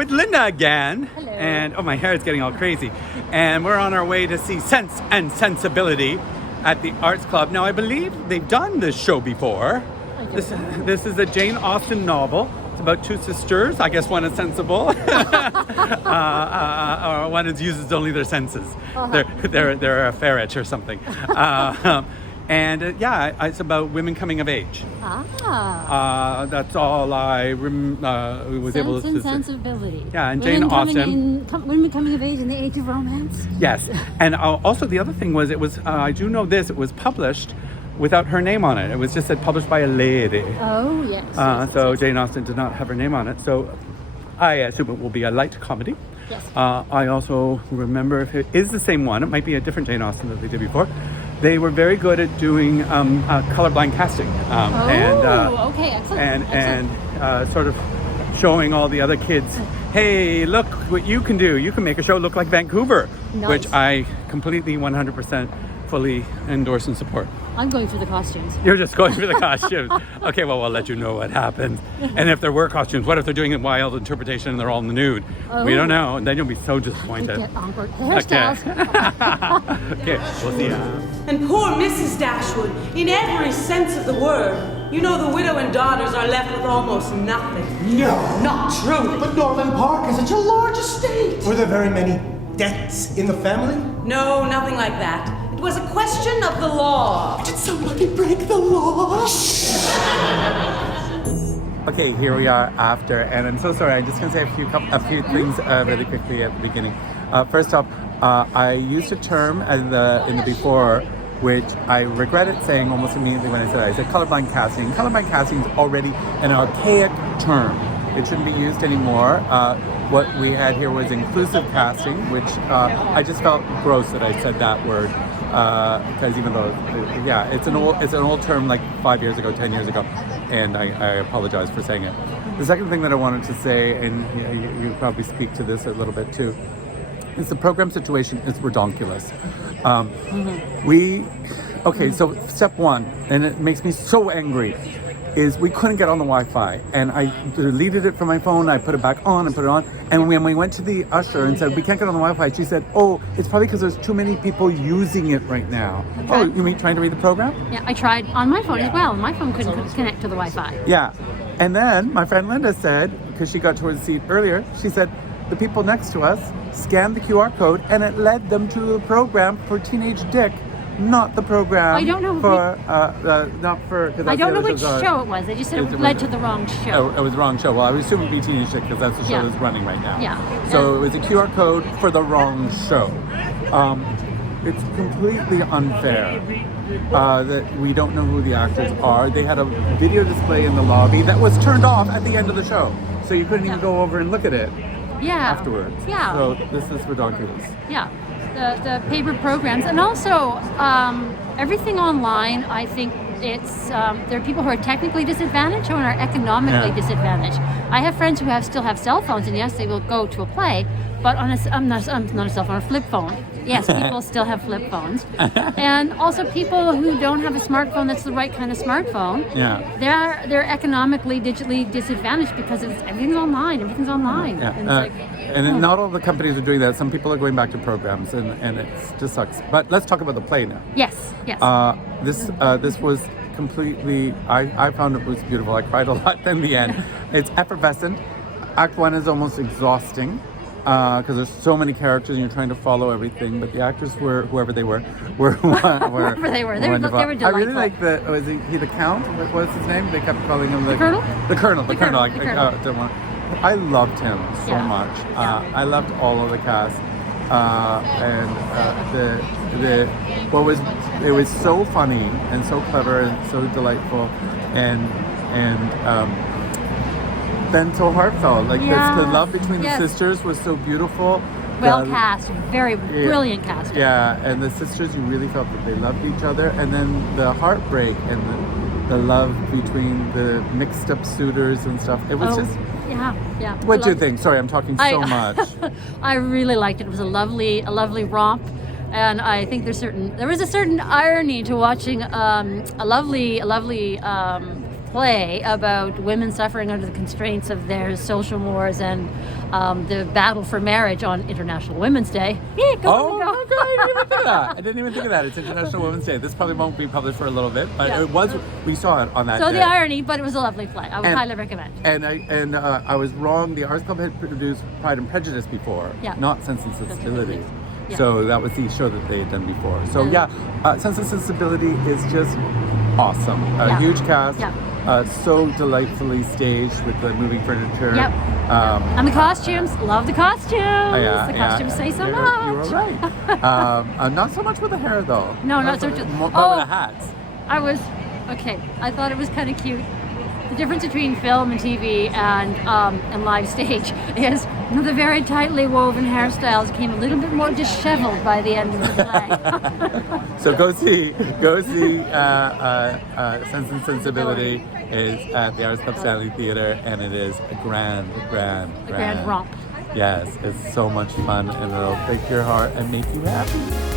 with Linda again. Hello. And my hair is getting all crazy. And we're on our way to see Sense and Sensibility at the Arts Club. Now, I believe they've done this show before. This is a Jane Austen novel. It's about two sisters. I guess one is sensible, or one is uses only their senses. They're a ferret or something. It's about women coming of age. That's all I was able to say. Sense and Sensibility. Yeah, and Jane Austen. Women coming of age in the age of romance. Yes, and also the other thing was I do know this. It was published without her name on it. It was just said published by a lady. Oh yes. So Jane Austen did not have her name on it. So I assume it will be a light comedy. Yes. I also remember if it is the same one, it might be a different Jane Austen that they did before. They were very good at doing colorblind casting. Okay, excellent. And sort of showing all the other kids, hey, look what you can do. You can make a show look like Vancouver, Nice. which I completely 100% fully endorse and support. I'm going for the costumes. You're just going for the costumes. Okay, well, I'll let you know what happens. And if there were costumes, what if they're doing a wild interpretation and they're all in the nude? We don't know. And then you'll be so disappointed. Get awkward hairstyles. Okay, we'll see ya. And poor Mrs. Dashwood, in every sense of the word. You know, the widow and daughters are left with almost nothing. No. Not truly. But Northern Park is such a large estate. Were there very many deaths in the family? No, nothing like that. It was a question of the law. Did somebody break the law? Okay, here we are after, and I'm so sorry. I'm just going to say a few things really quickly at the beginning. First off, I used a term in the before, which I regretted saying almost immediately when I said it. I said colorblind casting. Colorblind casting is already an archaic term. It shouldn't be used anymore. What we had here was inclusive casting, which I just felt gross that I said that word. Because even though, it's an old term like 5 years ago, 10 years ago, and I apologize for saying it. The second thing that I wanted to say, and you probably speak to this a little bit too, is the program situation is redonkulous. So step one, and it makes me so angry, is we couldn't get on the Wi-Fi, and I deleted it from my phone. I put it back on and put it on, and when we went to the usher and said we can't get on the Wi-Fi, she said, "Oh, it's probably because there's too many people using it right now." Oh, you mean trying to read the program? Yeah, I tried on my phone as well. My phone couldn't connect to the Wi-Fi. Yeah, and then my friend Linda said, because she got to her seat earlier, she said the people next to us scanned the QR code and it led them to the program for Teenage Dick. Not the program. I don't know. I don't know which show it was. They just said it led to the wrong show. Oh, it was the wrong show. Well, I would assume it would be Teenage Dick because that's the show that's running right now. Yeah. So it was a QR code for the wrong show. It's completely unfair that we don't know who the actors are. They had a video display in the lobby that was turned off at the end of the show, so you couldn't even go over and look at it. Afterwards. Yeah. So this is ridiculous. Yeah. The paper programs, and also everything online. I think it's there are people who are technically disadvantaged and are economically disadvantaged. I have friends who still have cell phones, and yes, they will go to a play, but on not a cell phone, a flip phone. Yes, people still have flip phones, and also people who don't have a smartphone that's the right kind of smartphone. Yeah, they're economically, digitally disadvantaged because everything's online. Everything's online. Yeah. And and not all the companies are doing that. Some people are going back to programs, and it just sucks. But let's talk about the play now. Yes. This was completely. I found it was beautiful. I cried a lot in the end. It's effervescent. Act 1 is almost exhausting. Because there's so many characters and you're trying to follow everything, but the actors were whoever they were whoever they were delightful. I really like was he the Count? What was his name? They kept calling him the Colonel. The Colonel. Colonel. I loved him so much. I loved all of the cast, it was so funny and so clever and so delightful and then so heartfelt. Like the love between the sisters was so beautiful. Well cast, very brilliant cast. Yeah, and the sisters, you really felt that they loved each other, and then the heartbreak and the love between the mixed up suitors and stuff. It was just. Yeah. What do you think? Sorry, I'm talking so much. I really liked it. It was a lovely romp. And I think there was a certain irony to watching a lovely play about women suffering under the constraints of their social mores and the battle for marriage on International Women's Day. Yeah, go. my God, I didn't even think of that. I didn't even think of that. It's International Women's Day. This probably won't be published for a little bit, but Yeah. it was. We saw it on that So day. the irony, but it was a lovely play. I would And- highly recommend. And I was wrong. The Arts Club had produced Pride and Prejudice before, Yeah. not Sense and Sensibility. Yeah. So that was the show that they had done before. So Yeah. Sense and Sensibility is just awesome. A Yeah. huge cast. Yeah. So delightfully staged with the moving furniture. Yep. And the costumes, love the costumes. The costumes say so much. You were right. Not so much with the hair though. No, not so much. More with the hats. I thought it was kind of cute. The difference between film and TV and live stage is the very tightly woven hairstyles became a little bit more disheveled by the end of the play. So go see Sense and Sensibility is at the Arts Club Stanley Theatre, and it is a grand grand romp. Yes, it's so much fun, and it'll break your heart and make you happy.